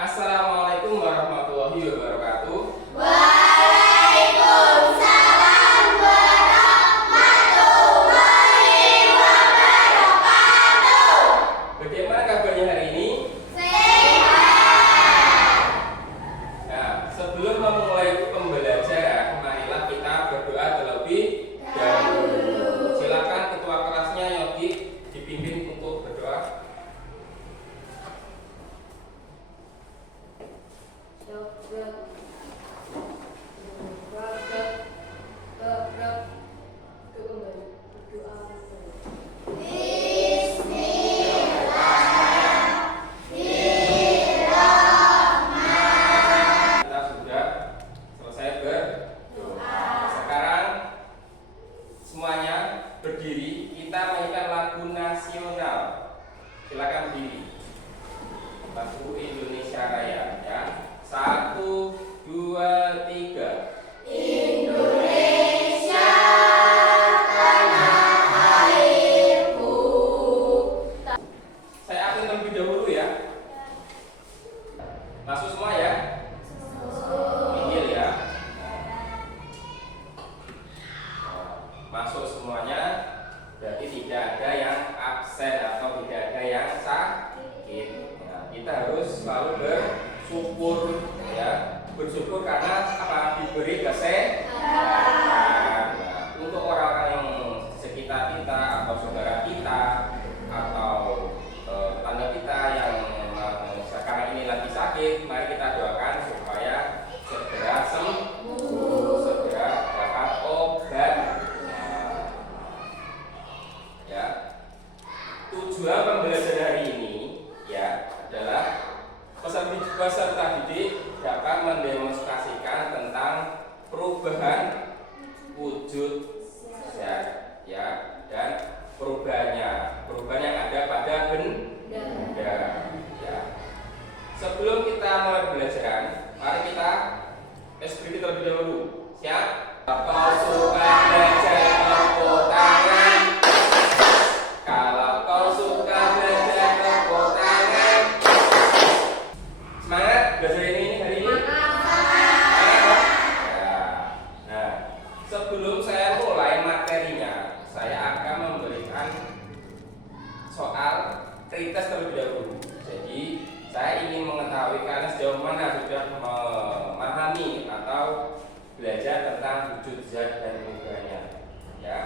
Assalamualaikum warahmatullahi wabarakatuh. Waalaikumsalam warahmatullahi wabarakatuh. Bagaimana kabarnya hari ini? Sehat. Nah, sebelum memulai pembelajaran, marilah kita berdoa terlebih dahulu. Silakan ketua kelasnya Yogi dipimpin untuk berdoa. Kita sudah selesai berdoa. Sekarang semuanya berdiri, kita menyanyikan lagu nasional. Silakan berdiri. Lagu Indonesia Raya ya. 1, 2, 3. Indonesia tanah airku. Saya akan terlebih dahulu ya. Masuk semua ya. Minggir ya. Masuk semuanya. Berarti tidak ada yang absen atau tidak ada yang sakit. Nah, kita harus selalu bersyukur ya. Bersyukur karena apa? Diberi kesehatan. Nah, untuk orang-orang yang sekitar kita atau saudara kita atau tetangga kita yang memang sekarang ini lagi sakit, mari kita doakan supaya segera sembuh, segera dapat obat. Ya. Tujuan pembelajaran hari ini ya adalah peserta didik dapat mendemonstrasikan tentang perubahan wujud zat ya dan perubahan yang ada pada benda ya. Sebelum kita mulai pembelajaran, mari kita ekspresi terlebih dahulu. Siap? Kalau suka belajar tepuk tangan. Kalau kau suka belajar tepuk tangan. Semangat belajar ini hari ini. Semangat. Ya. Nah, sebelum saya mulai materinya, saya akan memberikan soal kritis terlebih dahulu. Jadi saya ingin mengetahui kalian sejauh mana sudah memahami atau belajar tentang wujud zat dan perubahannya. Ya.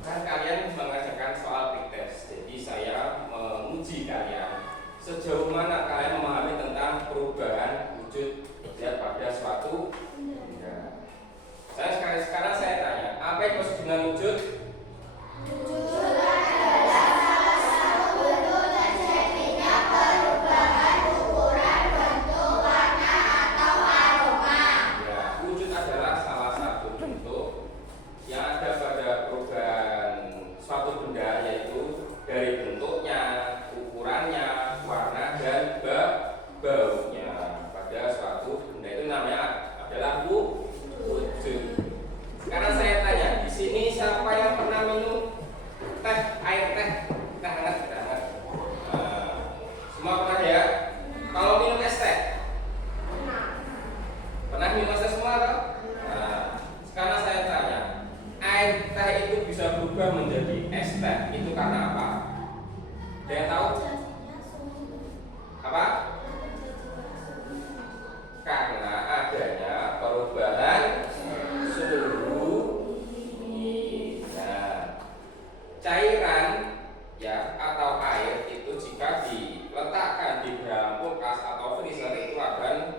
Kan kalian mengerjakan soal kritis. Jadi saya menguji kalian sejauh mana kalian memahami tentang perubahan wujud zat pada suatu benda. Sekarang saya tanya, apa yang dimaksud dengan wujud? Wujud adalah salah satu bentuk terjadinya perubahan ukuran, bentuk, warna, atau aroma. Ya, wujud adalah salah satu bentuk yang ada pada perubahan suatu benda, yaitu dari bentuknya, ukurannya, warna, dan baunya pada suatu benda. Itu namanya adalah wujud. Sekarang saya tanya, di sini siapa yang pernah minum air teh hangat? Semua pernah ya? Kalau minum es teh? Pernah minum es teh semua atau? Sekarang saya tanya, air teh itu bisa berubah menjadi es teh, itu karena apa? Ada yang tahu? Apa? Karena adanya perubahan suhu. Nah, cairan ya atau air itu jika diletakkan di dalam kulkas atau freezer itu akan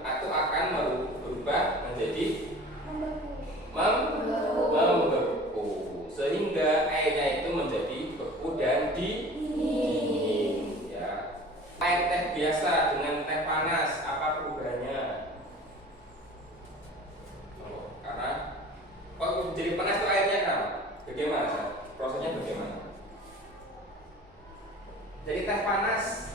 berubah menjadi membeku, sehingga airnya itu menjadi beku dan dingin ya. Air teh biasa dengan teh panas, apa perubahannya? Karena kok jadi panas tuh airnya kan? Bagaimana? Prosesnya bagaimana? Jadi teh panas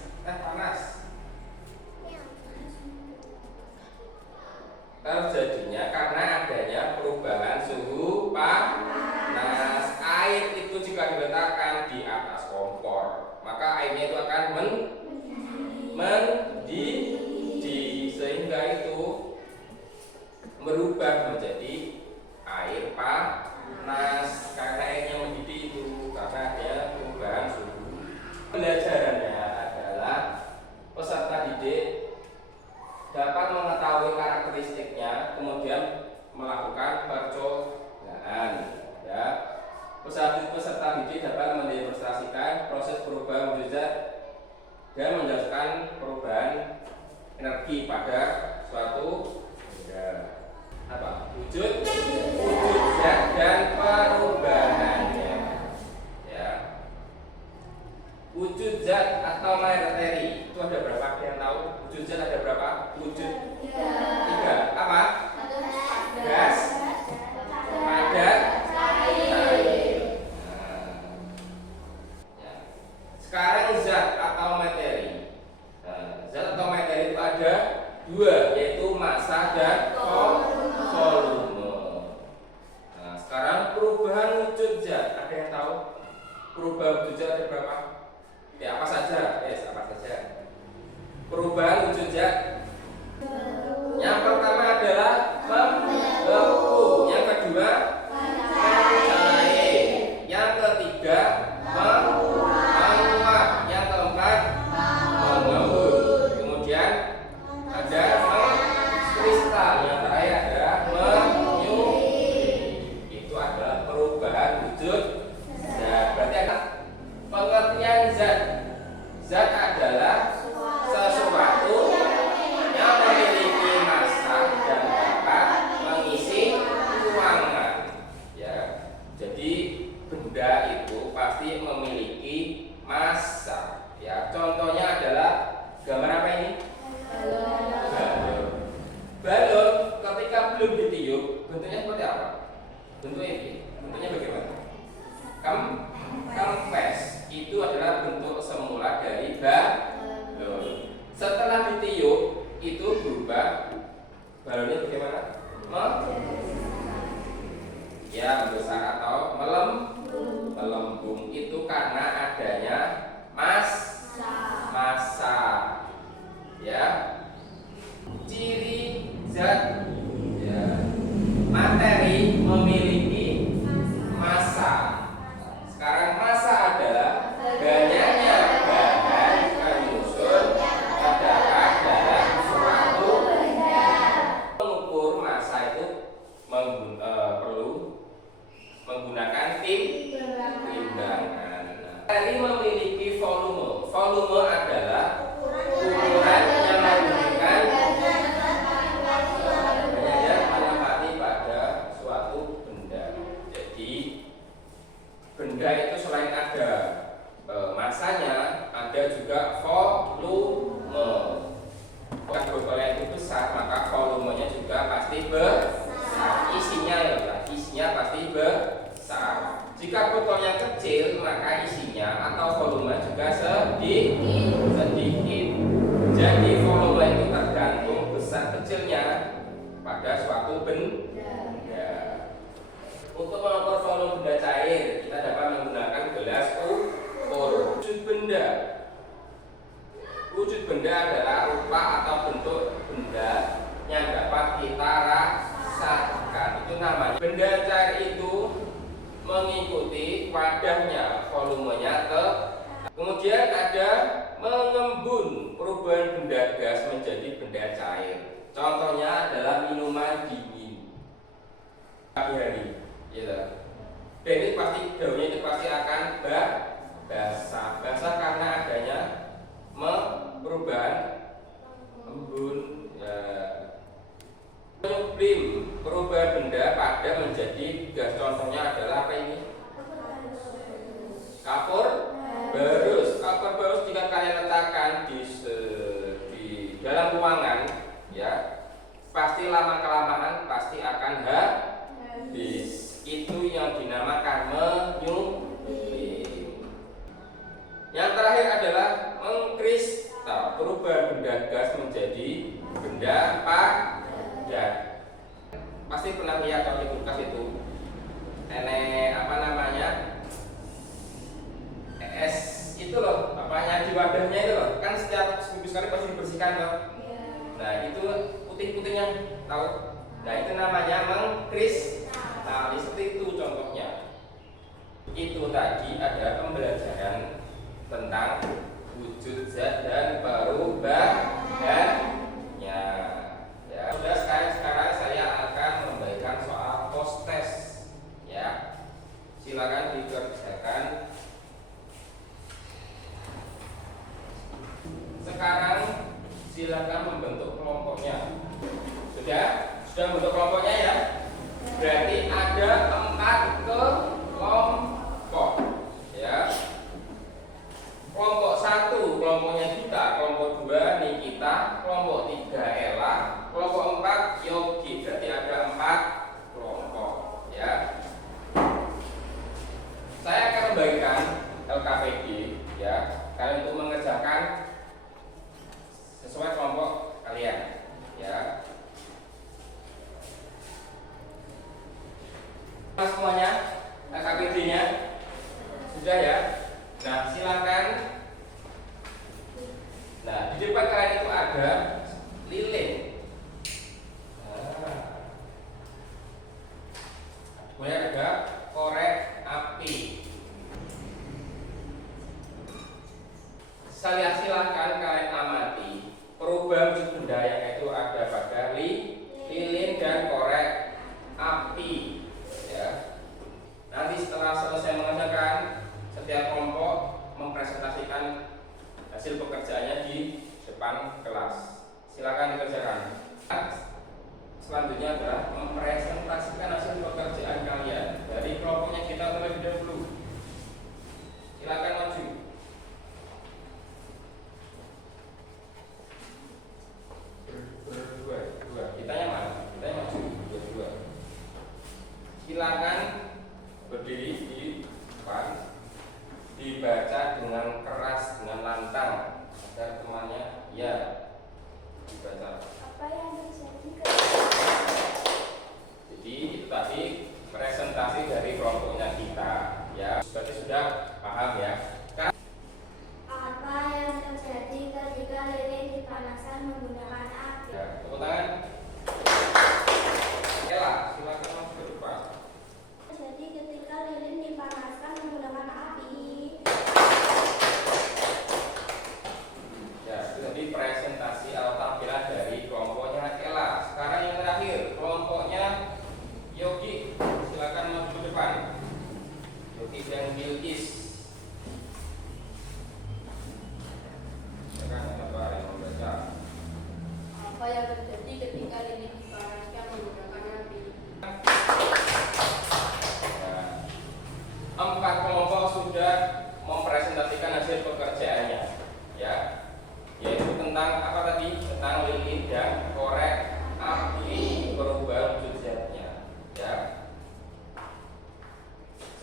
dan menjelaskan perubahan energi pada suatu benda. Apa? Wujud zat dan perubahannya. Ya. Wujud zat atau materi itu ada berapa? Ada yang tahu? Wujud zat ada berapa? Wujud tiga. Apa? Gas, padat, cair. Ya. Sekarang zat atau materi. Zat atau materi itu ada dua, yaitu massa dan volume. Nah, sekarang perubahan wujud zat, ada yang tahu? Perubahan wujud zat ada berapa? Ya, apa saja? Yes, apa saja? Perubahan wujud zat. Yang pertama adalah membeku, yang kedua mencair, yang ketiga menguap, yang keempat mengembun, kemudian ada mengkristal, yang terakhir ada menyusut. Itu adalah perubahan wujud zat. Berarti ada pengertian zat. Zat adalah sesuatu yang memiliki massa dan dapat mengisi ruangan. Ya, jadi benda itu pasti memiliki massa. Ya, contohnya adalah gambar apa ini? Balon. Balon ketika belum ditiup bentuknya seperti apa? Bentuknya ini. Bentuknya bagaimana? Kempes. Itu adalah bentuk semula dari balon. Setelah ditiup itu berubah, balonnya bagaimana? Membesar atau melembung. Itu karena adanya massa. Ya. Ciri zat, ya, materi memiliki massa. Sekarang massa adalah banyaknya bahan penyusun terdapat dalam suatu benda. Mengukur massa itu perlu menggunakan timbangan. Materi memiliki volume. Volume adalah ukuran yang menunjukkan banyaknya menempati pada suatu benda. Jadi benda itu selain ada massanya, ada juga volume. Jika botolnya itu besar, maka volumenya juga pasti besar. Isinya pasti besar. Jika botolnya kecil, maka isinya atau volume juga sedikit. Jadi volume itu tergantung besar kecilnya pada suatu benda. Untuk mengukur volume benda cair, kita dapat menggunakan gelas ukur. Wujud benda adalah rupa atau bentuk benda yang dapat kita rasakan. Itu namanya. Benda cair itu mengikuti wadahnya, volumenya kemudian ada mengembun, perubahan benda gas menjadi benda cair. Contohnya adalah minuman dingin. Pagi-hari, ya. Dan ini pasti daunnya itu pasti akan basah karena adanya perubahan embun. Ya. Menyublim, perubahan benda padat menjadi gas. Contohnya adalah apa ini? Kapur barus. Kapur barus jika kalian letakkan di dalam ruangan, ya, pasti lama kelamaan pasti akan habis. Itu yang dinamakan menyublim. Yang terakhir adalah mengkristal, perubahan benda gas menjadi benda padat. Pasti pernah lihat kalau di kulkas itu es itu loh, di wadahnya itu loh, kan setiap seminggu sekali pasti dibersihkan loh. Nah itu putih-putihnya, tahu? Nah itu namanya mengkristal. Seperti itu contohnya. Itu tadi ada pembelajaran tentang wujud zat dan perubahannya. Ya, sudah sekarang saya akan memberikan soal post test. Ya, silakan dikerjakan. silakan membentuk kelompoknya. Sudah membentuk kelompoknya ya. Berarti ada 4 kelompok ya. Kelompok 1 kelompoknya kita, kelompok 2 Nikita, kelompok 3 Ella, kelompok 4 Yogi. Berarti ada 4 kelompok ya. Saya akan membagikan LKPD ya, kalian untuk mengerjakan sesuai kelompok kalian ya. Semuanya LKPD-nya sudah ya. Nah, silakan. Nah, di depan kalian itu ada lilin. Kemudian ada korek api. Silahkan kalian amati perubahan wujud benda yang itu ada pada lilin dan korek api. Ya. Nanti setelah selesai mengerjakan, setiap kelompok mempresentasikan hasil pekerjaannya di depan kelas. Silakan dikerjakan. Selanjutnya adalah mempresentasikan hasil pekerjaan kalian dari kelompoknya kita terlebih dahulu. Silakan maju. Berdua. Kitanya mana? Kitanya maju. Berdua. Silakan berdiri di depan, dibaca dengan keras, dengan lantang agar temannya ya dibaca. Apa yang terjadi? Jadi itu tadi presentasi dari kelompoknya kita ya. Berarti sudah paham ya. Apa yang terjadi ketika lilin dipanaskan menggunakan api? Ya, tepuk tangan. Ella, silakan maju ke depan. Jadi ketika lilin dipanaskan menggunakan api. Ya, itu tadi presentasi atau tampilan dari kelompoknya Ella. Sekarang yang terakhir, kelompoknya Yogi. Silakan maju ke depan. Yogi dan Bilkis. Silakan apa yang membaca. Apa yang terjadi ketika lilin dipanaskan menggunakan api? Nah, 4 kelompok sudah mempresentasikan hasil pekerjaannya ya, yaitu tentang apa tadi, tentang lilin dan korek api berubah wujud zatnya ya.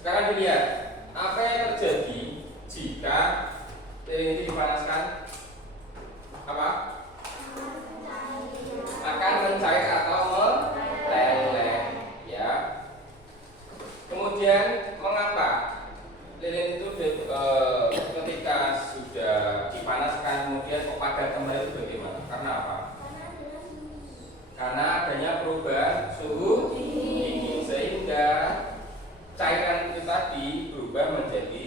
Sekarang dilihat apa yang terjadi jika lilin itu dipanaskan. Apa? Akan mencair atau meleleh ya. Kemudian mengapa lilin itu ketika sudah dipanaskan kemudian kok padat kembali, bagaimana? Karena apa? Karena adanya perubahan suhu dingin sehingga cairan itu tadi berubah menjadi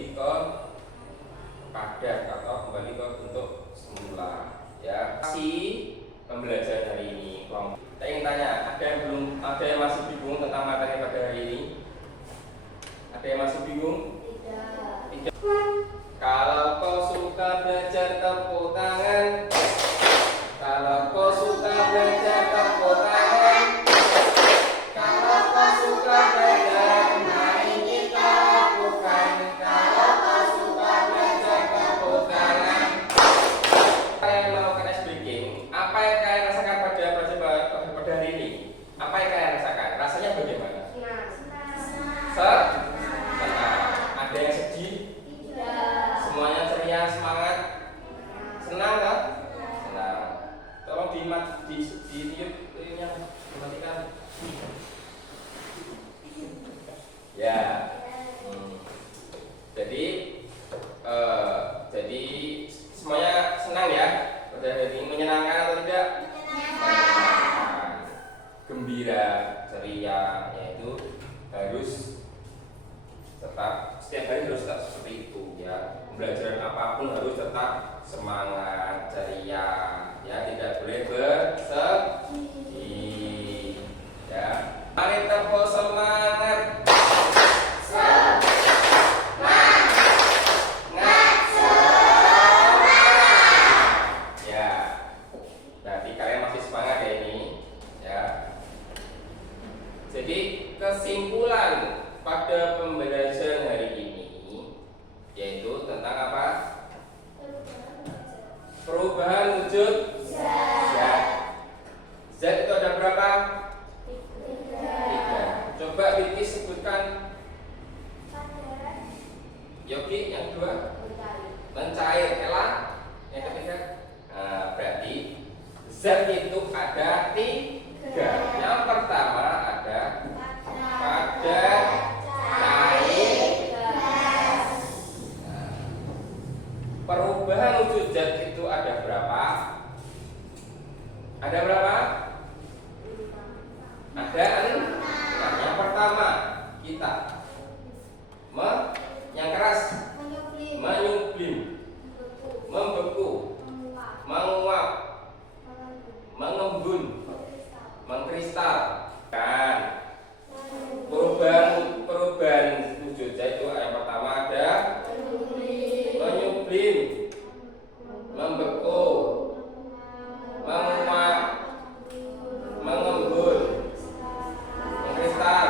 padat atau kembali ke bentuk semula ya. Si pembelajaran hari ini, saya ingin tanya, ada yang masih bingung tentang materi pada hari ini? Ada yang masih bingung? Tidak. Kalau kau suka belajar tepuk tangan. Kalau kau suka belajar tepuk tangan. Kalau kau suka belajar main kita lakukan. Kalau kau suka belajar tepuk tangan. Kalian melakukan ice breaking. Apa yang kalian rasakan pada hari ini? Apa yang kalian rasakan? Rasanya bagaimana? Senang. Ada yang sedih? Semuanya ceria, semangat? Senang kan? Senang. Tolong dimatikan. Ya. Jadi semuanya senang ya? Pada hari ini menyenangkan atau tidak? Menyenangkan. Gembira, ceria, yaitu harus tetap, setiap hari harus tetap seperti itu ya. Pembelajaran apapun harus tetap semangat, ceria ya, tidak boleh bersedih ya. Mari tepuk semangat. Ya. Zat itu ada 3. Yang pertama ada padat, cair. Perubahan wujud zat itu ada berapa? Ada berapa? Ada 6. Nah, yang pertama kita yang keras, menyublim, membeku, menguap, mengembun, mengkristal. Kan perubahan wujud zat itu yang pertama ada menyublim, membeku, menguap, mengembun, mengkristal,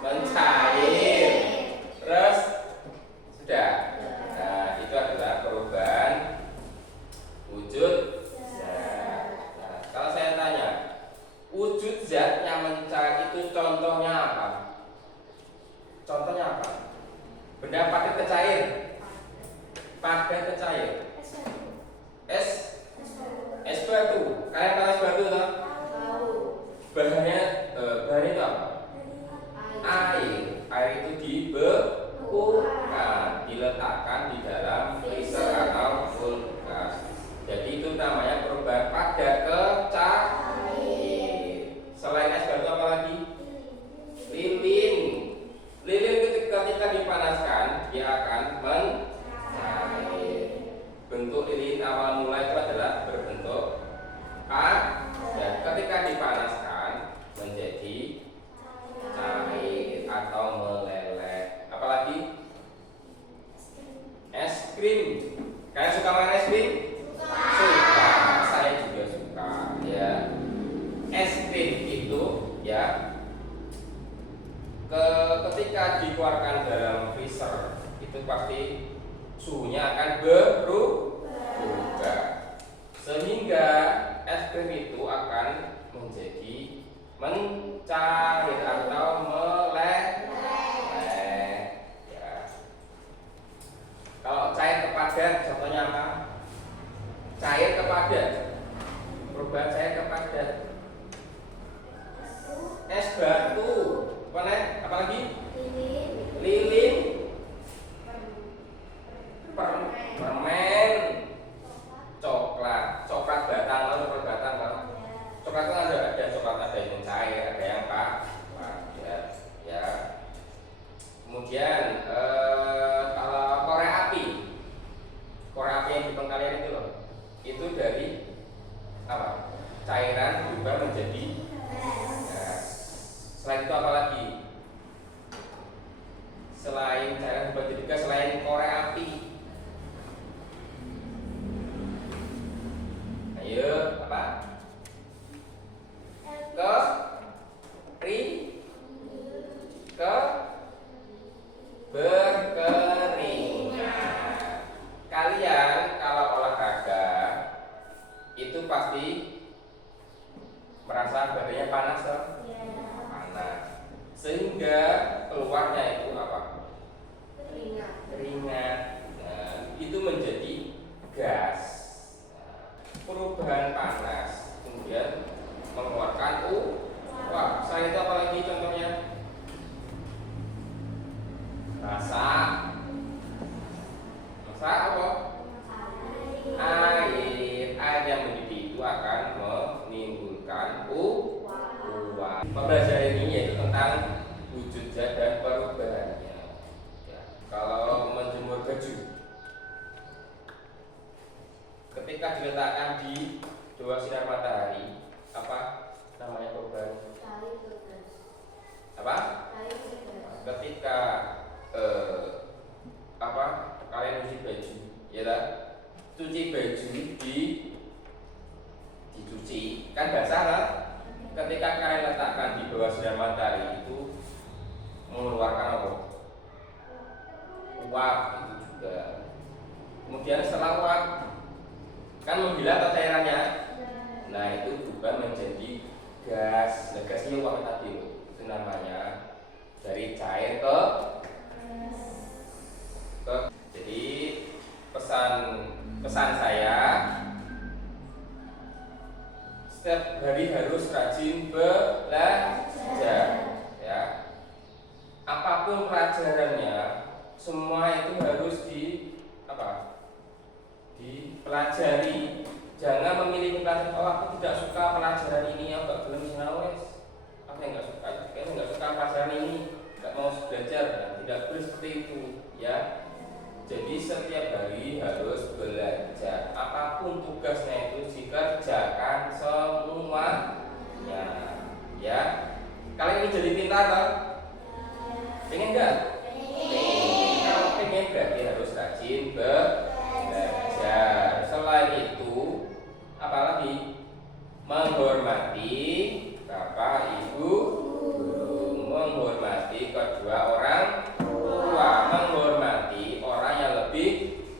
mencair. Terus sudah. Nah, itu adalah perubahan wujud zat. Nah, kalau saya tanya, wujud zat yang mencair itu contohnya apa? Contohnya apa? Benda padat ke cair. Padat ke cair. Es batu. Kalian tahu es batu tak? Bahannya itu apa? Air. Air itu dibekukan, diletakkan di dalam freezer atau kulkas. Jadi itu namanya perubahan padat ke cair. Selain es batu apa lagi? Lilin. Lilin ketika dipanaskan dia akan mencair. Bentuk lilin awal mula itu adalah berbentuk padat. Ketika dipanaskan menjadi cair atau meleleh. Apalagi es krim. Kalian suka makan es krim? Suka. Saya juga suka. Ya. Es krim itu ya ketika dikeluarkan dalam freezer itu pasti suhunya akan berubah sehingga es krim itu akan menjadi mencair atau meleleh. Ya. Kalau cair ke padat contohnya apa? Cair ke padat. Perubahan cair ke padat. Es batu. Apalagi? Lilin. Permen. Coklat batang kalau coklat itu ada coklat, ada yang cair, ada yang padat. Ya. Kemudian kalau korek api yang di kalian itu loh, itu dari apa? Cairan berubah menjadi gas. Selain itu apa lagi? Selain cairan berubah menjadi gas, selain korek api. Ayo, apa? Berkeringat. Kalian kalau olahraga itu pasti merasa badannya panas toh? Panas. Sehingga keluarnya itu apa? Keringat. Nah, itu menjadi gas. Perubahan panas kemudian mengeluarkan uap. Selain itu apa lagi contohnya? Masak apa? Air yang mendidih itu akan menimbulkan uap. Pembelajaran ini yaitu tentang wujud zat dan perubahannya. Ya. Kalau menjemur baju, ketika diletakkan di bawah sinar matahari, apa namanya perubahan? Apa? Ketika kalian cuci baju, ya lah, cuci baju dicuci kan basah lah. Ketika kalian letakkan di bawah sinar matahari itu mengeluarkan apa? Uap itu juga. Kemudian setelah uap kan membilah atau cairannya, nah itu berubah menjadi gas. Nah, gas ini uap tadi itu namanya dari cair ke jadi pesan pesan saya, setiap hari harus rajin belajar, ya. Apapun pelajarannya, semua itu harus dipelajari. Jangan memilih pelajaran, oh aku tidak suka pelajaran ini, aku gak belum sinawes, aku nggak suka pelajaran ini, nggak mau belajar. Nah, tidak boleh seperti itu, ya. Jadi setiap hari harus belajar. Apapun tugasnya itu dikerjakan semuanya, ya. Kalian ini jadi pintar, toh? Pengen nggak? Kalau pengen berarti harus rajin belajar. Selain itu, apalagi menghormati bapak ibu guru, menghormati kedua orang tua, menghormati orang yang lebih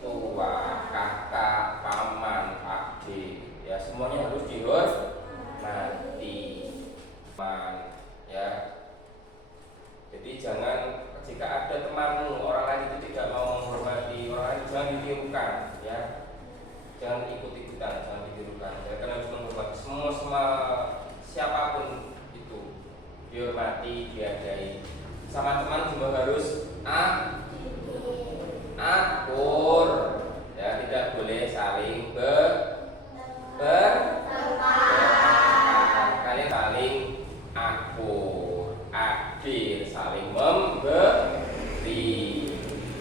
tua, kakak, paman, adik, ya semuanya harus dihormati, ya. Jadi jangan, jika ada temanmu orang lain itu tidak mau menghormati orang lain, jangan ditirukan, ya. Jangan ikut-ikutan, jangan ditirukan. Ya, karena harus menghormati semua siapapun itu, dihormati, dihargai. Sama teman juga harus akur, ya, tidak boleh saling kalian saling akur, adil, saling memberi,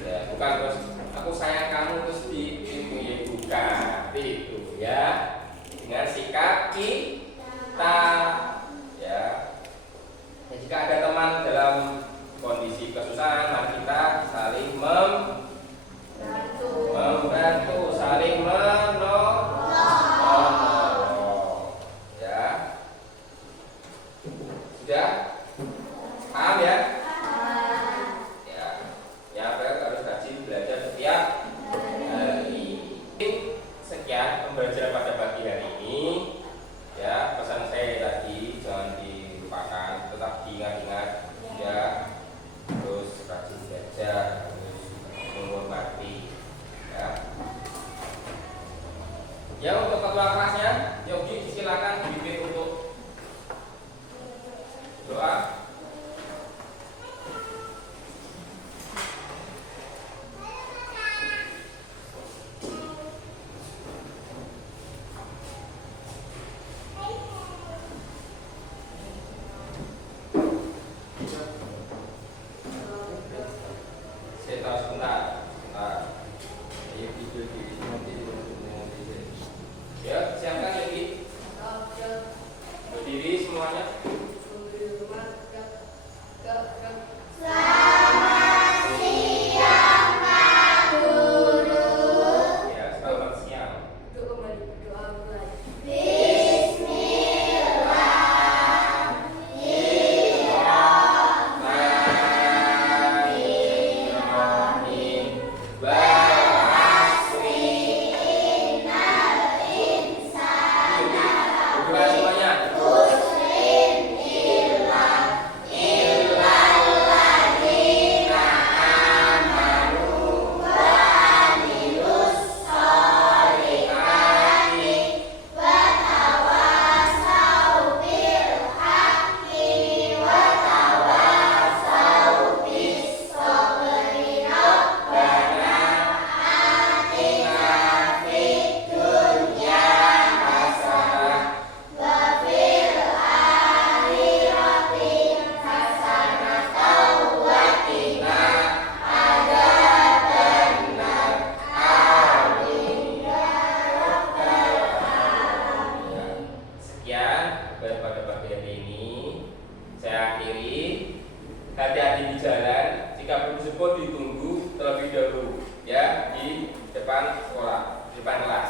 ya, bukan terus aku sayang kamu terus bukan itu, ya. Dengan sikap kita, ya. Jika ada teman dalam kondisi kesusahan, mari kita saling membantu, saling menolong, ya. Sudah paham, ya? Ya, harus rajin belajar setiap hari. Sekian pembelajaran pada pagi hari ini, ya. Pesan saya tadi jangan dilupakan, tetap diingat-ingat, ya. Terus rajin belajar, harus menghormati, ya. Ya, untuk ketua kelasnya Yogi silakan dipimpin untuk doa. Ya, siapkan Yogi. Berdiri semuanya. Ya, selamat siang. Hati-hati di jalan, jika belum sebut ditunggu terlebih dahulu, ya, di depan sekolah, di depan kelas.